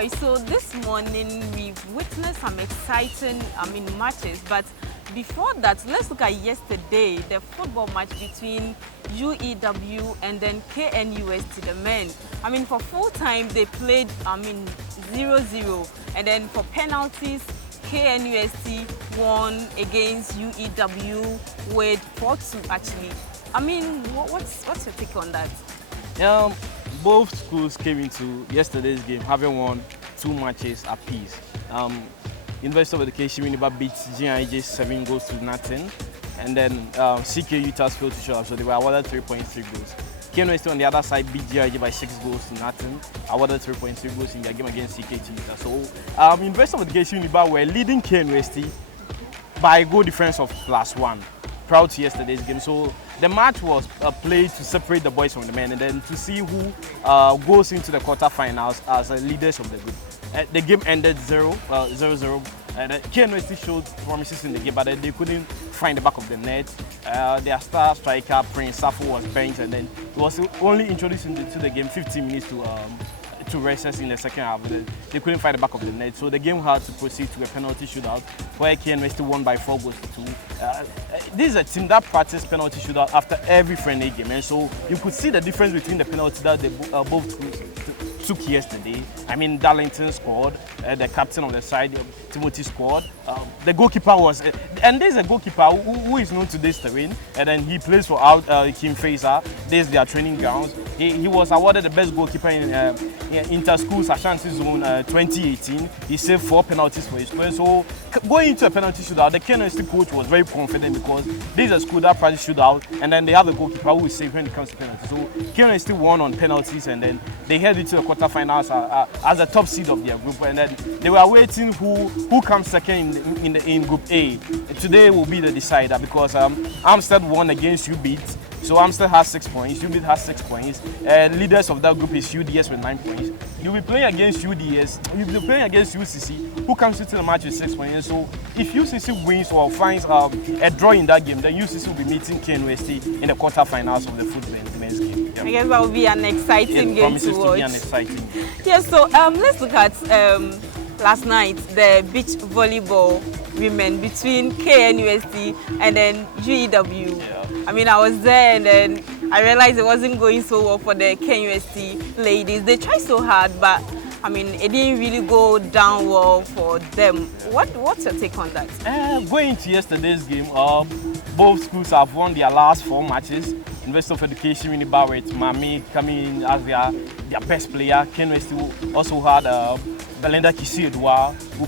right, so this morning we've witnessed some exciting, matches. But before that, let's look at yesterday, the football match between UEW and then KNUST, the men. For full time they played, 0-0, and then for penalties, KNUST won against UEW with 4-2 actually. What's your take on that? Both schools came into yesterday's game having won 2 matches apiece. University of Education Uniba beat GIJ 7 goals to nothing, and then CK Utah failed to show up, so they were awarded 3.3 goals. KNUST on the other side beat GIJ by 6 goals to nothing, awarded 3.3 goals in their game against CK Utah. So University of Education Uniba were leading KNUST by a goal difference of +1 prior to yesterday's game. So the match was played to separate the boys from the men and then to see who goes into the quarterfinals as leaders of the group. The game ended 0-0. KNUST showed promises in the game, but they couldn't find the back of the net. Their star striker, Prince Safo, was benched, and then he was only introduced into the game 15 minutes to recess in the second half. They couldn't find the back of the net, so the game had to proceed to a penalty shootout where KNUST won by 4 goals to 2. This is a team that practices penalty shootout after every friendly game, and so you could see the difference between the penalty that they both schools took yesterday. Darlington scored, the captain of the side, Timothy scored. The goalkeeper was, and there's a goalkeeper who is known to this terrain, and then he plays for Kim Faisal. This is their training grounds. He was awarded the best goalkeeper in Inter-Schools Ashanti Zone 2018. He saved 4 penalties for his squad. So going into a penalty shootout, the KNUST coach was very confident because this is a school that practices shootout, and then they have a goalkeeper who is safe when it comes to penalties. So KNUST won on penalties, and then they headed to the quarterfinals as the top seed of their group, and then they were waiting who comes second in Group A. Today will be the decider because Amstead won against UBeat. So Amstead has 6 points, UBeat has 6 points. Leaders of that group is UDS with 9 points. You'll be playing against UDS, you'll be playing against UCC, who comes into the match with 6 points. So if UCC wins or finds a draw in that game, then UCC will be meeting KNUST in the quarterfinals of the football men's game. I guess that will be an exciting game to watch. Be an exciting game. Yes, so let's look at last night, the beach volleyball women between KNUST and then UEW. Yeah. I was there, and then I realized it wasn't going so well for the KNUST ladies. They tried so hard, but it didn't really go down well for them. What's your take on that? Going to yesterday's game, both schools have won their last 4 matches. University of Education Uniba with Mami coming in as their best player. KNUST also had Belinda Kisi-Edouard, who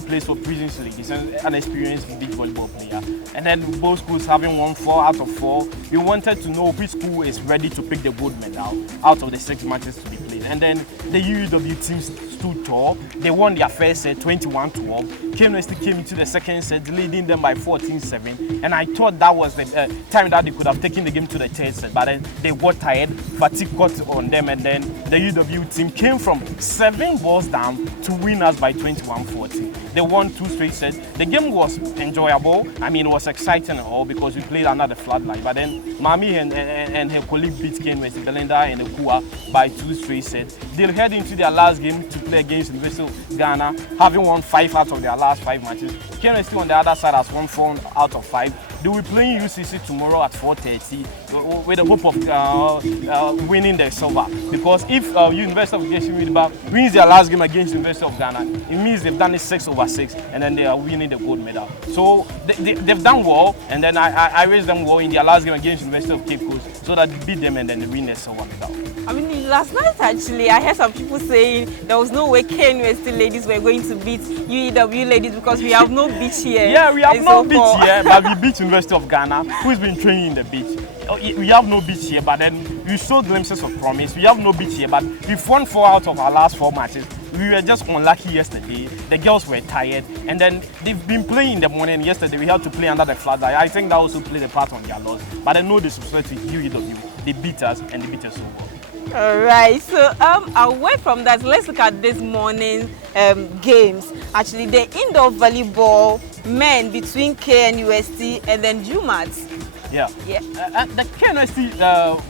plays for Prisons League. He's an experienced beach volleyball player. And then both schools having won 4 out of 4. We wanted to know which school is ready to pick the gold medal out of the 6 matches to be played. And then the UEW team stood tall. They won their first set 21-12. KNUST came into the second set, leading them by 14-7. And I thought that was the time that they could have taken the game to the third set. But then they got tired, fatigue got on them, and then the UEW team came from 7 balls down to win us by 21-14. They won 2 straight sets. The game was enjoyable. It was exciting and all because we played under the floodlight. But then Mami and her colleague beat KNUST, Belinda and Ekua, by 2 straight sets. They'll head into their last game to play against University of Ghana, having won 5 out of their last 5 matches. KNUST on the other side has won 4 out of 5. They will be playing UCC tomorrow at 4:30 with the hope of winning the silver. Because if University of Education wins their last game against University of Ghana, it means they've done it 6/6, and then they are winning the gold medal. So they've done well, and then I raised them well in their last game against University of Cape Coast, so that they beat them and then they win the silver medal. Last night actually, I heard some people saying there was no way KNUST ladies were going to beat UEW ladies because we have no beach here. Yeah, we have no beach here, but we beat University of Ghana, who's been training in the beach. We have no beach here, but then we saw glimpses of promise. We have no beach here, but we've won 4 out of our last 4 matches. We were just unlucky yesterday. The girls were tired, and then they've been playing in the morning. Yesterday we had to play under the floodlight. I think that also played a part on their loss. But I know disrespect to UEW. They beat us, and they beat us so well. All right, so away from that, let's look at this morning games. Actually, the indoor volleyball men between KNUST and then UMAT. Yeah. Yeah. The KNUST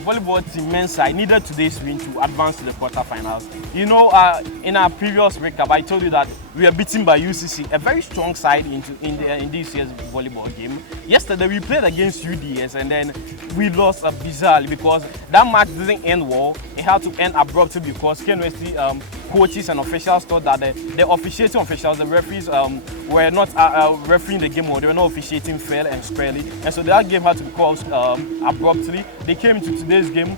volleyball team men's side needed today's win to advance to the quarterfinals. You know, in our previous recap, I told you that we were beaten by UCC, a very strong side in this year's volleyball game. Yesterday we played against UDS and then we lost bizarrely because that match didn't end well. It had to end abruptly because KNUST coaches and officials thought that the officiating officials, the referees, were not refereeing the game, or they were not officiating fair and squarely, and so that game had to be called abruptly. They came to today's game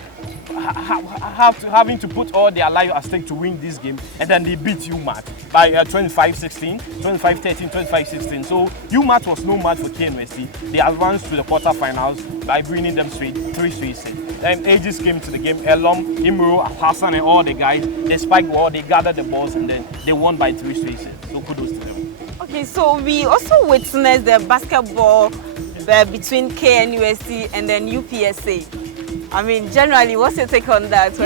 having to put all their life at stake to win this game, and then they beat UMAT by 25-16, 25-13, 25-16. So UMAT was no match for KNUST. They advanced to the quarterfinals by bringing them three straight sets. Then Aegis came to the game. Elom, Imro, Hassan, and all the guys, they spiked well, they gathered the balls, and then they won by 3 straight sets. So kudos to them. Okay, so we also witnessed the basketball between KNUST and then UPSA. I mean, generally, what's your take on that?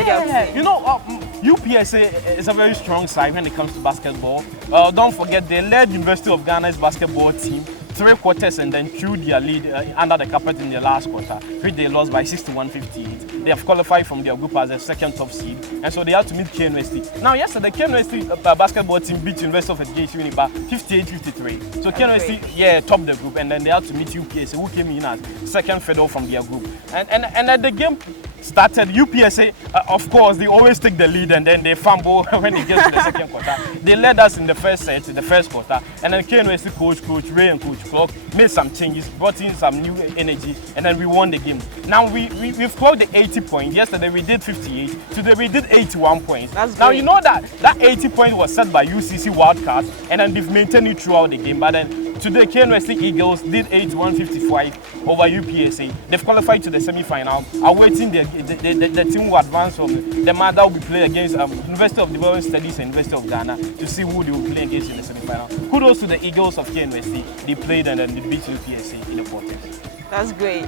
You know, UPSA is a very strong side when it comes to basketball. Don't forget, they led University of Ghana's basketball team 3 quarters and then threw their lead under the carpet in the last quarter, which they lost by 61-58. They have qualified from their group as the second top seed, and so they had to meet KNUST. Now, yesterday, KNUST basketball team beat University of Education in about 58-53. So KNUST, topped the group, and then they had to meet UPSA, who came in as second fiddle from their group. And the game started. UPSA, of course, they always take the lead and then they fumble when it gets to the second quarter. They led us in the first set, in the first quarter, and then KNUST Coach Ray and Coach Clark made some changes, brought in some new energy, and then we won the game. Now we've clocked the 80 points. Yesterday we did 58. Today we did 81 points. Now you know that 80 points was set by UCC Wildcats, and then they've maintained it throughout the game. But then today KNUST Eagles did 81-55 over UPSA. They've qualified to the semi-final, awaiting the team who advance from the match that will be played against University of Development Studies and University of Ghana to see who they will play against in the semi-final. Kudos to the Eagles of KNUST. They played and then they beat UPSA in the quarters. That's great.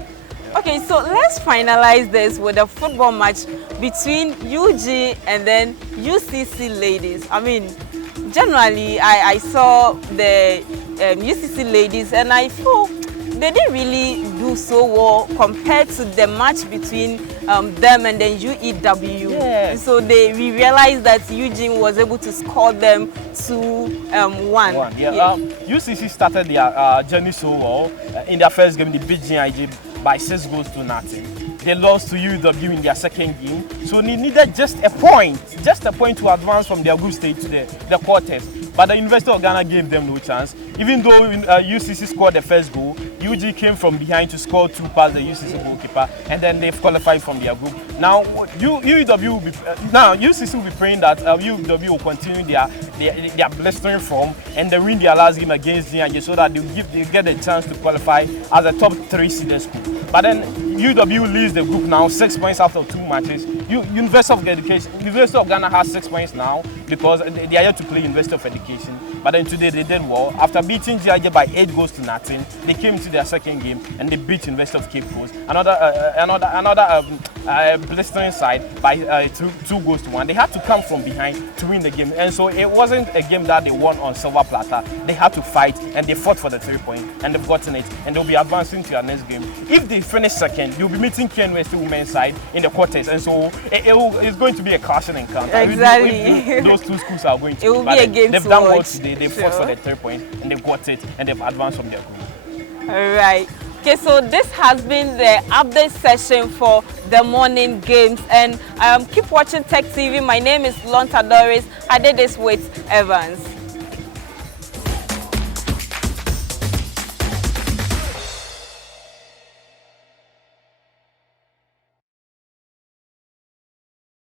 Okay, so let's finalize this with a football match between UG and then UCC ladies. I mean, generally, I saw the UCC ladies and I feel they didn't really do so well compared to the match between them and then UEW. Yeah. So we realized that Eugene was able to score them 2-1. Yeah. UCC started their journey so well. In their first game, they beat GIG by 6 goals to nothing. They lost to UW in their second game, so they needed just a point to advance from their group stage to the quarters. But the University of Ghana gave them no chance. Even though UCC scored the first goal, UG came from behind to score 2 past the UCC goalkeeper, and then they've qualified from their group. Now UCC will be praying that UW will continue their blistering form and they win their last game against GNJ so that they get a chance to qualify as a top 3 seeded school. But then UW leads the group now 6 points after 2 matches. University of Ghana has 6 points now because they are yet to play University of Education. But then today they did well. After beating GIG by 8 goals to nothing, they came to their second game and they beat University of Cape Coast. Another blistering side by 2 goals to 1. They had to come from behind to win the game, and so it wasn't a game that they won on silver platter. They had to fight and they fought for the 3 points and they've gotten it, and they'll be advancing to their next game. If they finish second, you'll be meeting KNUST women's side in the quarters, and so it's going to be a clashing encounter. Exactly. Those 2 schools are going to it will be a game. They've done well today. They fought for the 3 points and they've got it, and they've advanced from their group. All right. Okay, so this has been the update session for the morning games, and keep watching Tech TV. My name is Lonta Doris. I did this with Evans.